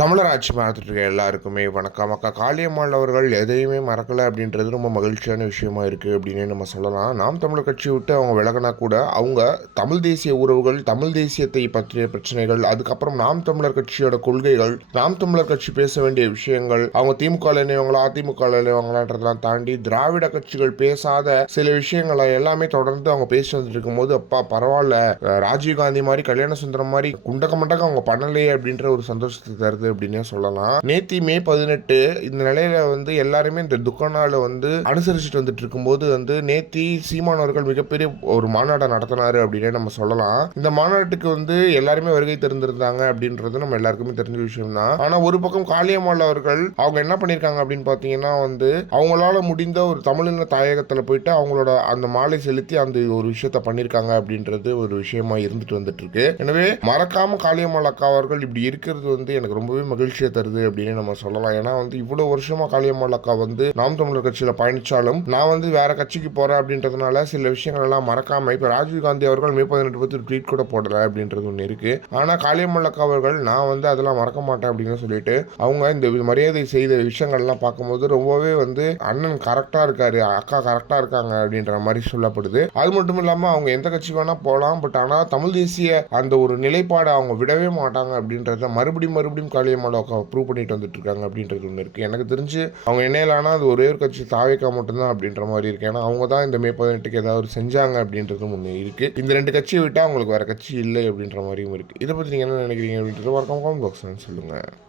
தமிழர் ஆட்சி பார்த்துட்டு இருக்க எல்லாருக்குமே வணக்கம். அக்கா காளியம்மாள் அவர்கள் எதையுமே மறக்கலை அப்படின்றது ரொம்ப மகிழ்ச்சியான விஷயமா இருக்குது அப்படின்னு நம்ம சொல்லலாம். நாம் தமிழர் கட்சி விட்டு அவங்க விலகினா கூட அவங்க தமிழ் தேசிய உறவுகள் தமிழ் தேசியத்தை பற்றிய பிரச்சனைகள் அதுக்கப்புறம் நாம் தமிழர் கட்சியோட கொள்கைகள் நாம் தமிழர் கட்சி பேச வேண்டிய விஷயங்கள் அவங்க திமுக இணையவங்களா அதிமுக இணையவங்களான்றதெல்லாம் தாண்டி திராவிட கட்சிகள் பேசாத சில விஷயங்களை எல்லாமே தொடர்ந்து அவங்க பேசி வந்துட்டு இருக்கும்போது அப்பா பரவாயில்ல. ராஜீவ்காந்தி ராஜீவ் காந்தி மாதிரி கல்யாண சுந்தரம் மாதிரி குண்டக்க மண்டக்க அவங்க பண்ணலையே அப்படின்ற ஒரு சந்தோஷத்தை தருது. அப்படின்னே சொல்லலாம். நேத்தி மே பதினெட்டு இந்த நிலையில வந்து எல்லாருமே இந்த துக்க நாளை வந்து அனுசரிச்சுட்டு வந்துட்டு இருக்கும்போது வந்து நேத்தி சீமான் அவர்கள் மிகப்பெரிய ஒரு மாநாட்டை நடத்தினாரு அப்படின்னே நம்ம சொல்லலாம். இந்த மாநாட்டுக்கு வந்து எல்லாருமே வருகை தெரிந்திருந்தாங்க அப்படின்றது நம்ம எல்லாருக்குமே தெரிஞ்ச விஷயம் தான் ஆனா ஒரு பக்கம் காளியம்மாள் அவர்கள் அவங்க என்ன பண்ணியிருக்காங்க அப்படின்னு பாத்தீங்கன்னா வந்து அவங்களால முடிந்த ஒரு தமிழின தாயகத்துல போயிட்டு அவங்களோட அந்த மாலை செலுத்தி அந்த ஒரு விஷயத்த பண்ணிருக்காங்க அப்படின்றது ஒரு விஷயமா இருந்துட்டு வந்துட்டு இருக்கு. எனவே மறக்காம காளியம்மாள் அக்கா அவர்கள் இப்படி இருக்கிறது வந்து எனக்கு ரொம்ப ரொம்பவே மகிழ்ச்சியை தருது அப்படின்னு நம்ம சொல்லலாம். ஏன்னா வந்து இவ்வளவு வருஷமா காளியம்மாள் அக்கா வந்து நாம் தமிழர் கட்சியில பயணிச்சாலும் நான் வந்து வேற கட்சிக்கு போறேன் அப்படின்றதுனால சில விஷயங்கள் எல்லாம் மறக்காம இப்ப ராஜீவ் காந்தி அவர்கள் மே பதினெட்டு பத்து ட்வீட் கூட போடல அப்படின்றது ஒன்று இருக்கு. ஆனா காளியம்மாள் அக்கா அவர்கள் நான் வந்து அதெல்லாம் மறக்க மாட்டேன் அப்படின்னு சொல்லிட்டு அவங்க இந்த மரியாதை செய்த விஷயங்கள்லாம் பார்க்கும்போது ரொம்பவே வந்து அண்ணன் கரெக்டா இருக்காரு அக்கா கரெக்டா இருக்காங்க அப்படின்ற மாதிரி சொல்லப்படுது. அது மட்டும் இல்லாம அவங்க எந்த கட்சி வேணா போகலாம் பட் ஆனா தமிழ் தேசிய அந்த ஒரு நிலைப்பாடை அவங்க விடவே மாட்டாங்க அப்படின்றத மறுபடியும் மறுபடியும் காளியம்மாள் அக்கா ப்ரூவ் பண்ணிட்டு வந்துட்டு இருக்காங்க அப்படின்றது ஒன்று இருக்குது எனக்கு தெரிஞ்சு அவங்க என்னையிலானா அது ஒரே ஒரு கட்சி தாவேக்கா மட்டும்தான் அப்படின்ற மாதிரி இருக்கு. ஏன்னா அவங்க தான் இந்த மே பதினெட்டுக்கு ஏதாவது செஞ்சாங்க அப்படின்றதும் ஒன்று இருக்குது இந்த ரெண்டு கட்சியை விட்டால் அவங்களுக்கு வேற கட்சி இல்லை அப்படின்ற மாதிரியும் இருக்குது இதை பற்றி நீங்கள் என்ன நினைக்கிறீங்க அப்படின்றத மறக்காம காமெண்ட் பாக்ஸ் சொல்லுங்கள்